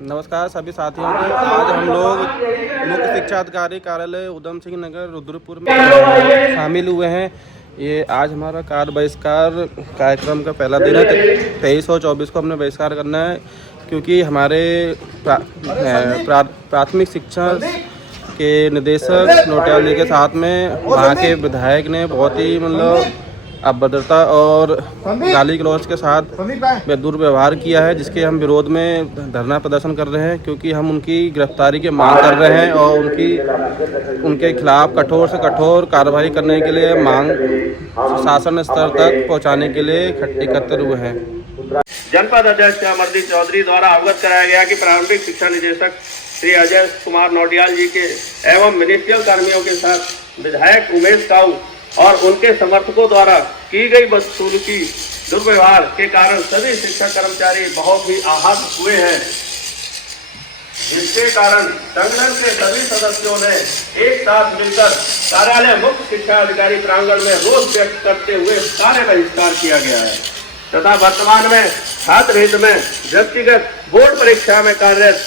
नमस्कार सभी साथियों को। आज हम लोग मुख्य शिक्षा अधिकारी कार्यालय उधम सिंह नगर रुद्रपुर में शामिल हुए हैं। ये आज हमारा कार्य बहिष्कार कार्यक्रम का पहला दिन है। 23 और 24 को हमने बहिष्कार करना है, क्योंकि हमारे प्राथमिक शिक्षा के निदेशक नोटियाल जी के साथ में वहाँ के विधायक ने बहुत ही अभद्रता और गाली गलौज के साथ दुर्व्यवहार किया है, जिसके हम विरोध में धरना प्रदर्शन कर रहे हैं, क्योंकि हम उनकी गिरफ्तारी की मांग कर रहे हैं और उनके खिलाफ कठोर से कठोर कार्रवाई करने के लिए मांग शासन स्तर तक पहुंचाने के लिए एकत्र हुए हैं। जनपद अध्यक्ष अमरदीप चौधरी द्वारा अवगत कराया गया कि प्रारंभिक शिक्षा निदेशक श्री अजय कुमार नौटियाल जी के एवं मिनिस्ट्रियल कर्मियों के साथ विधायक उमेश काऊ और उनके समर्थकों द्वारा की गई बदसलूकी दुर्व्यवहार के कारण सभी शिक्षक कर्मचारी बहुत ही आहत हुए हैं, जिसके कारण संगठन के सभी सदस्यों ने एक साथ मिलकर कार्यालय मुख्य शिक्षा अधिकारी प्रांगण में रोष व्यक्त करते हुए कार्य बहिष्कार किया गया है तथा वर्तमान में छात्र हित में व्यक्तिगत बोर्ड परीक्षा में कार्यरत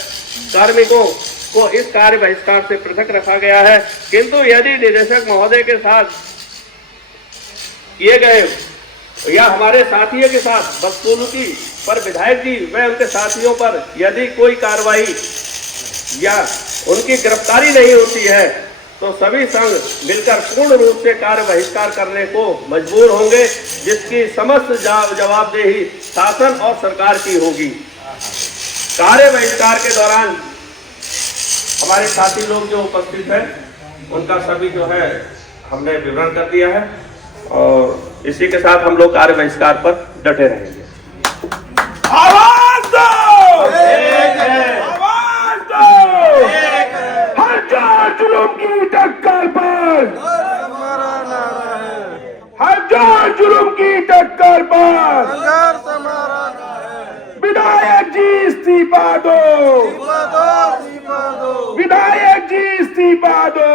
कार्मिकों को इस कार्य बहिष्कार से पृथक रखा गया है। किंतु यदि निदेशक महोदय के साथ किए गए या हमारे साथियों के साथ बदसलूकी पर विधायक जी व उनके साथियों पर यदि कोई कार्रवाई या उनकी गिरफ्तारी नहीं होती है तो सभी संघ मिलकर पूर्ण रूप से कार्य बहिष्कार करने को मजबूर होंगे, जिसकी समस्त जवाबदेही शासन और सरकार की होगी। कार्य बहिष्कार के दौरान हमारे साथी लोग जो उपस्थित हैं उनका सभी जो है हमने विवरण कर दिया है और इसी के साथ हम लोग कार्य बहिष्कार पर डटे रहेंगे। आवाज दो! आवाज दो! हजार जुल्म की टक्कर पर हजार जुल्म की टक्कर पर विधायक जी इस्तीफा दो! विधायक जी इस्तीफा दो!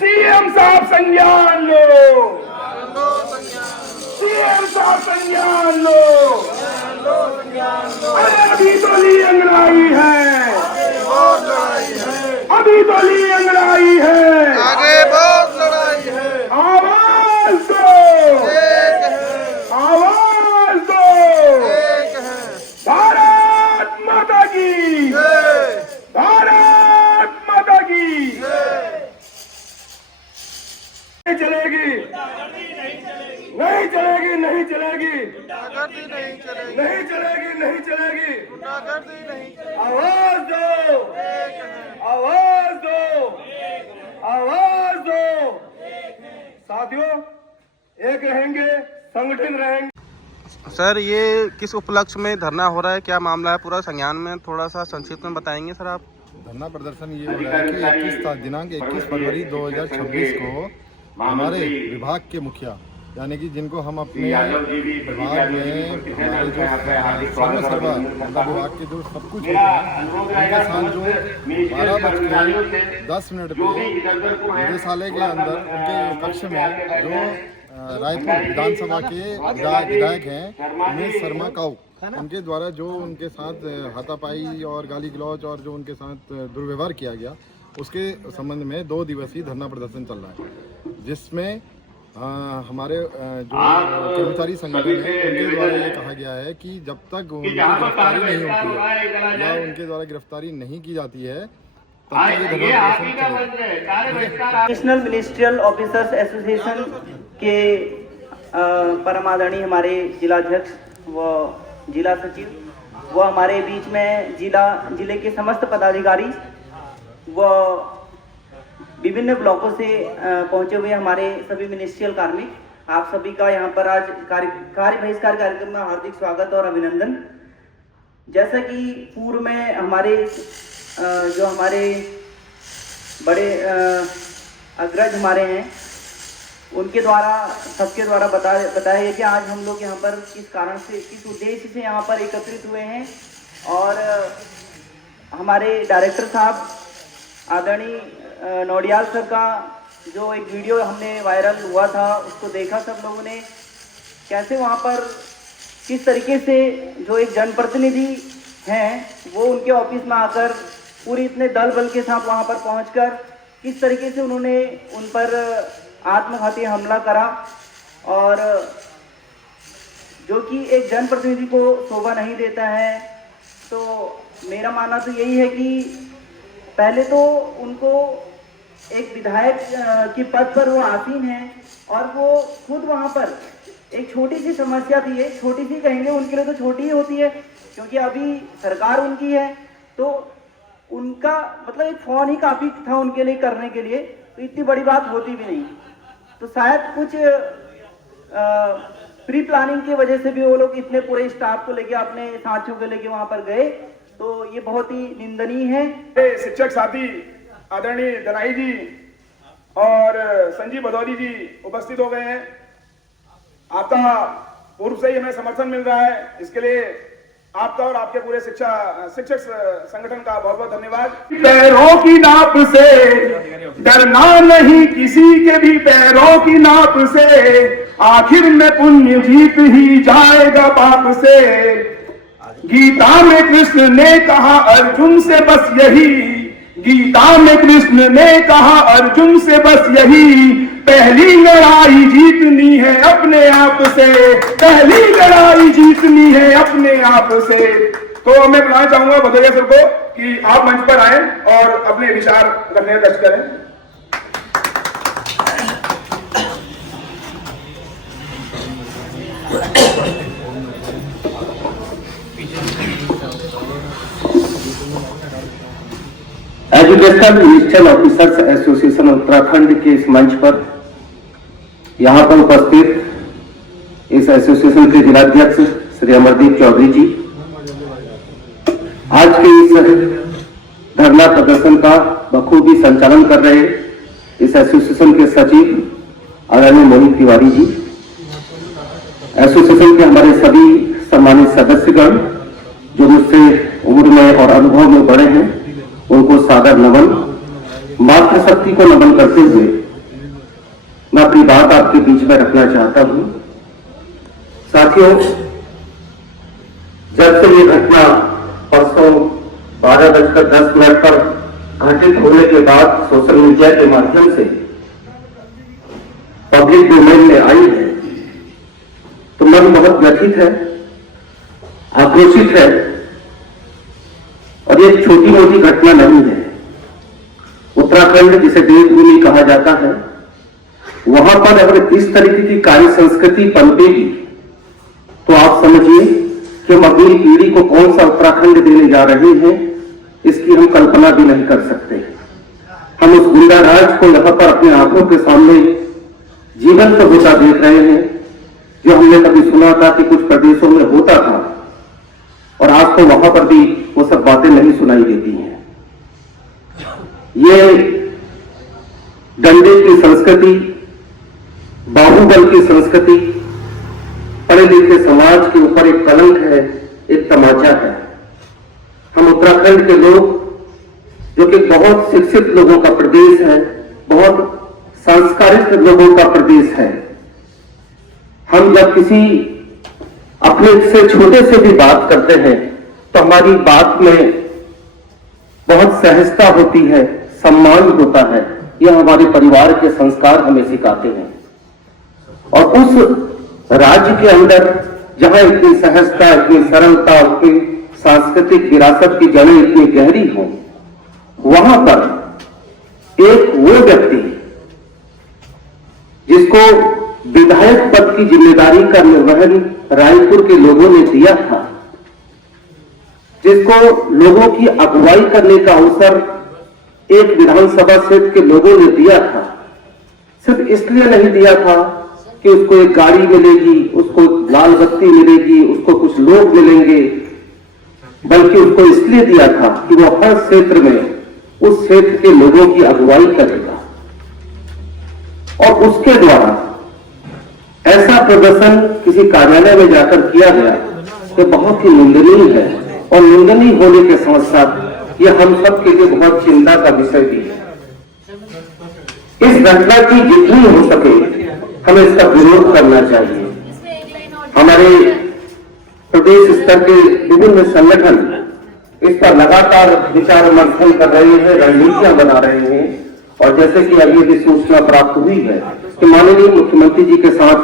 सीएम साहब संज्ञान लो! सीएम साहब संज्ञान लो! अरे अभी तो ली अंगड़ाई है, अभी तो ली अंगड़ाई है, आगे बहुत लड़ाई है। आवाज दो! आवाज दो! भारत माता की! भारत माता की! नहीं चलेगी, नहीं चलेगी, नहीं चलेगी, गुंडागर्दी नहीं चलेगी, नहीं चलेगी, नहीं चलेगी। गुंडागर्दी नहीं चलेगी। आवाज दो! आवाज दो! आवाज दो! साथियों, एक रहेंगे, संगठन रहेंगे। सर, ये किस उपलक्ष्य में धरना हो रहा है, क्या मामला है पूरा संज्ञान में थोड़ा सा संक्षिप्त में बताएंगे सर आप? धरना प्रदर्शन ये हो रहा है कि दिनांक 21 फरवरी 2026 को हमारे विभाग के मुखिया, यानी कि जिनको हम अपने विभाग में हमारे जो सर्वा मतलब विभाग के जो सब कुछ होते हैं उनके साथ जो 12:10 पे निदेशालय के अंदर उनके कक्ष में जो रायपुर विधानसभा के विधायक हैं उमेश शर्मा काऊ, उनके द्वारा जो उनके साथ हाथापाई और गाली गलौज और जो उनके साथ दुर्व्यवहार किया गया, उसके संबंध में 2 दिवसीय धरना प्रदर्शन चल रहा है, जिसमें हमारे जो कर्मचारी संगठन है उनके द्वारा ये कहा गया है कि जब तक उनकी गिरफ्तारी नहीं होती है या उनके द्वारा गिरफ्तारी नहीं की जाती है तब तक ये धरना प्रदर्शन चलेगा। नेशनल मिनिस्ट्रियल ऑफिसर्स एसोसिएशन के परम आदरणीय हमारे जिलाध्यक्ष व जिला सचिव व हमारे बीच में जिले के समस्त पदाधिकारी व विभिन्न ब्लॉकों से पहुंचे हुए हमारे सभी मिनिस्ट्रियल कार्मिक, आप सभी का यहाँ पर आज कार्य बहिष्कार कार्यक्रम में हार्दिक स्वागत और अभिनंदन। जैसा कि पूर्व में हमारे जो हमारे बड़े अग्रज हमारे हैं उनके द्वारा सबके द्वारा बताया गया कि आज हम लोग यहाँ पर किस कारण से किस उद्देश्य से यहाँ पर एकत्रित हुए हैं। और हमारे डायरेक्टर साहब आदरणीय नौटियाल सर का जो एक वीडियो हमने वायरल हुआ था उसको देखा सब लोगों ने, कैसे वहाँ पर किस तरीके से जो एक जनप्रतिनिधि हैं वो उनके ऑफिस में आकर पूरी इतने दल बल के साथ वहां पर पहुंचकर किस तरीके से उन्होंने उन पर आत्मघाती हमला करा, और जो कि एक जनप्रतिनिधि को शोभा नहीं देता है। तो मेरा मानना तो यही है कि पहले तो उनको एक विधायक की पद पर वो आसीन है और वो खुद वहाँ पर एक छोटी सी समस्या थी, एक छोटी सी कहेंगे उनके लिए तो छोटी ही होती है क्योंकि अभी सरकार उनकी है, तो उनका मतलब एक फोन ही काफी था उनके लिए करने के लिए, तो इतनी बड़ी बात होती भी नहीं। तो शायद कुछ प्री प्लानिंग की वजह से भी वो लोग इतने पूरे स्टाफ को लेके अपने साथियों को लेके वहां पर गए, तो ये बहुत ही निंदनीय है। शिक्षक साथी आदरणीय दनाई जी और संजीव भदौरी जी उपस्थित हो गए हैं। आपका पूर्व से ही हमें समर्थन मिल रहा है, इसके लिए आपका और आपके पूरे शिक्षक संगठन का बहुत बहुत धन्यवाद। पैरों की नाप से डरना नहीं किसी के भी पैरों की नाप से, आखिर में पुण्य जीत ही जाएगा पाप से। गीता में कृष्ण ने कहा अर्जुन से बस यही, गीता में कृष्ण ने कहा अर्जुन से बस यही, पहली लड़ाई जीतनी है अपने आप से, पहली लड़ाई जीतनी है अपने आप से। तो मैं बुलाना चाहूंगा भदौरिया सर को कि आप मंच पर आए और अपने विचार रखने का कष्ट करें। Educational minister officers association Uttarakhand के इस मंच पर यहाँ पर उपस्थित इस एसोसिएशन के जिलाध्यक्ष श्री अमरदीप चौधरी जी, आज के इस धरना प्रदर्शन का बखूबी संचालन कर रहे इस एसोसिएशन के सचिव आदरणीय मोहित तिवारी जी, एसोसिएशन के हमारे सभी सम्मानित सदस्यगण जो मुझसे उम्र में और अनुभव में बड़े हैं, उनको सादर नमन। मातृशक्ति को नमन करते हुए मैं अपनी बात आपके बीच में रखना चाहता हूं। साथियों, जब से ये घटना परसों 12:10 पर घटित होने के बाद सोशल मीडिया के माध्यम से पब्लिक डोमेन में आई है, तो मन बहुत व्यथित है, आक्रोशित है। और ये छोटी मोटी घटना नहीं है। उत्तराखंड जिसे देवभूमि कहा जाता है, वहां पर अगर इस तरीके की कार्य संस्कृति पनपेगी तो आप समझिए कि हम अगली पीढ़ी को कौन सा उत्तराखंड देने जा रहे हैं, इसकी हम कल्पना भी नहीं कर सकते। हम उस गुंडा राज को यहां पर अपने आंखों के सामने जीवंत होता देख रहे हैं, जो हमने कभी सुना था कि कुछ प्रदेशों में होता था, और आज तो वहां पर भी वो सब बातें नहीं सुनाई देती हैं। ये डंडे की संस्कृति, बाहुबल की संस्कृति पढ़े लिखे समाज के ऊपर एक कलंक है, एक तमाचा है। हम उत्तराखंड के लोग जो कि बहुत शिक्षित लोगों का प्रदेश है, बहुत संस्कारित लोगों का प्रदेश है, हम जब किसी अपने से छोटे से भी बात करते हैं तो हमारी बात में बहुत सहजता होती है, सम्मान होता है। यह हमारे परिवार के संस्कार हमें सिखाते हैं। और उस राज्य के अंदर जहां इतनी सहजता, इतनी सरलता, इतनी सांस्कृतिक विरासत की जड़ें इतनी गहरी हों, वहां पर एक वो व्यक्ति जिसको विधायक पद की जिम्मेदारी का निर्वहन रायपुर के लोगों ने दिया था, जिसको लोगों की अगुवाई करने का अवसर एक विधानसभा क्षेत्र के लोगों ने दिया था, सिर्फ इसलिए नहीं दिया था कि उसको एक गाड़ी मिलेगी, उसको लाल बत्ती मिलेगी, उसको कुछ लोग मिलेंगे, बल्कि उसको इसलिए दिया था कि वो हर क्षेत्र में उस क्षेत्र के लोगों की अगुवाई करेगा। और उसके द्वारा ऐसा प्रदर्शन किसी कार्यालय में जाकर किया गया तो बहुत ही निंदनीय है, और निंदनीय होने के साथ साथ यह हम सब के लिए बहुत चिंता का विषय भी है। इस घटना की जितनी हो सके हमें इसका विरोध करना चाहिए। हमारे प्रदेश स्तर के विभिन्न संगठन इस पर लगातार विचार मंथन कर रहे हैं, रणनीतियां बना रहे हैं। और जैसे कि अभी भी सूचना प्राप्त हुई है कि माननीय मुख्यमंत्री जी के साथ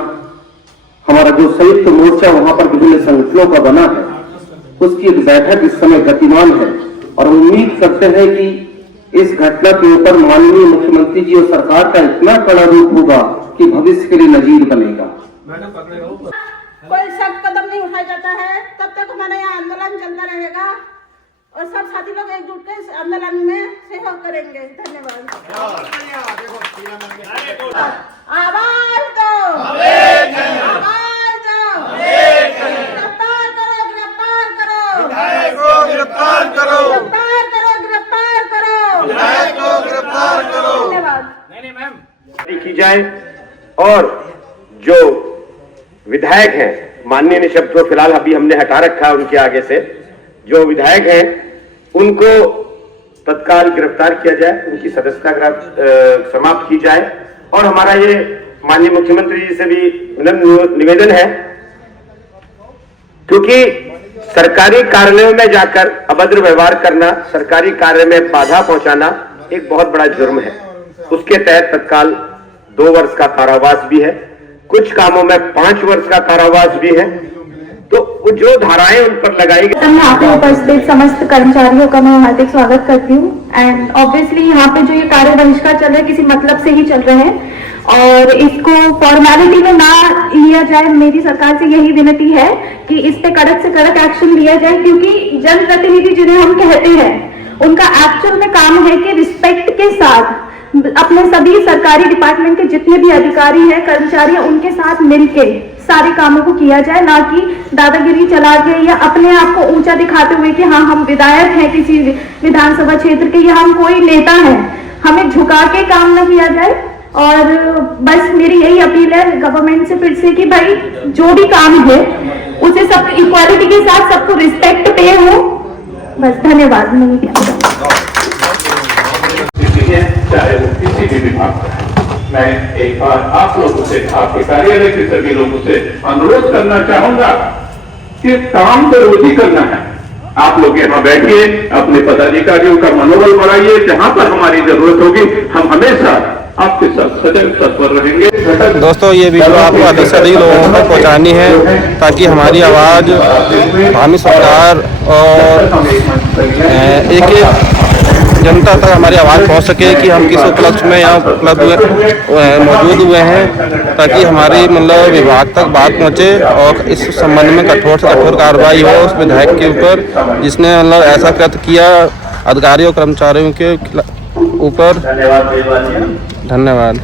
हमारा जो संयुक्त मोर्चा वहां पर विभिन्न संगठनों का बना है, उसकी एक बैठक इस समय गतिमान है और उम्मीद करते हैं कि इस घटना के ऊपर माननीय मुख्यमंत्री जी और सरकार का इतना कड़ा रूप होगा कि भविष्य के लिए नजीर बनेगा। कोई सख्त कदम नहीं उठाया जाता है तब तक हमारा यहाँ आंदोलन चलता रहेगा और सब साथी लोग एकजुट के इस आंदोलन में सहयोग करेंगे। धन्यवाद। आवाज दो, आवाज दो, गिरफ्तार करो, गिरफ्तार करो, विधायक को गिरफ्तार करो, गिरफ्तार करो, गिरफ्तार करो, विधायक को गिरफ्तार करो। धन्यवाद। की जाए और जो विधायक हैं, माननीय ने शब्द को फिलहाल अभी हमने हटा रखा है उनके आगे से, जो विधायक हैं उनको तत्काल गिरफ्तार किया जाए, उनकी सदस्यता समाप्त की जाए। और हमारा ये माननीय मुख्यमंत्री जी से भी निवेदन है, क्योंकि सरकारी कार्यालयों में जाकर अभद्र व्यवहार करना, सरकारी कार्य में बाधा पहुंचाना एक बहुत बड़ा जुर्म है। उसके तहत तत्काल 2 वर्ष का कारावास भी है, कुछ कामों में 5 वर्ष का कारावास भी है। तो जो धाराएं उन पर लगाई गई। यहाँ पे उपस्थित समस्त कर्मचारियों का मैं हार्दिक स्वागत करती हूँ। एंड ऑब्वियसली यहाँ पे जो ये कार्य बहिष्कार चल रहा है किसी मतलब से ही चल रहे हैं और इसको फॉर्मेलिटी में ना लिया जाए। मेरी सरकार से यही विनती है कि इस पे कड़क से कड़क एक्शन लिया जाए, क्योंकि जनप्रतिनिधि जिन्हें हम कहते हैं उनका एक्चुअल में काम है कि रिस्पेक्ट के साथ अपने सभी सरकारी डिपार्टमेंट के जितने भी अधिकारी हैं, कर्मचारी हैं, उनके साथ मिलके सारे कामों को किया जाए, ना कि दादागिरी चला के या अपने आप को ऊंचा दिखाते हुए कि हाँ हम विधायक हैं किसी विधानसभा क्षेत्र के या हम कोई नेता हैं। हमें झुका के काम ना किया जाए। और बस मेरी यही अपील है गवर्नमेंट से फिर से कि भाई जो भी काम है उसे सब इक्वालिटी के साथ सबको रिस्पेक्ट पे हो। बस धन्यवाद। चाहे वो किसी भी विभाग का है, मैं एक बार आप लोगों से, आपके कार्यालय के सभी लोगों से अनुरोध करना चाहूंगा कि काम तो रोज ही करना है। आप लोग यहाँ बैठिए, अपने पदाधिकारियों का मनोबल बढ़ाइए, जहां पर हमारी जरूरत होगी हम हमेशा आपके साथ सदैव तत्पर रहेंगे। दोस्तों ये वीडियो आपको अधिक से अधिक लोगों तक पहुँचानी है ताकि हमारी आवाज़ स्थानीय सरकार और एक जनता तक हमारी आवाज़ पहुंच सके कि हम किस उपलक्ष्य में यहाँ मौजूद हुए हैं, ताकि हमारी मतलब विभाग तक बात पहुंचे और इस संबंध में कठोर से कठोर कार्रवाई हो उस विधायक के ऊपर जिसने मतलब ऐसा कृत्य किया अधिकारियों कर्मचारियों के ऊपर। धन्यवाद।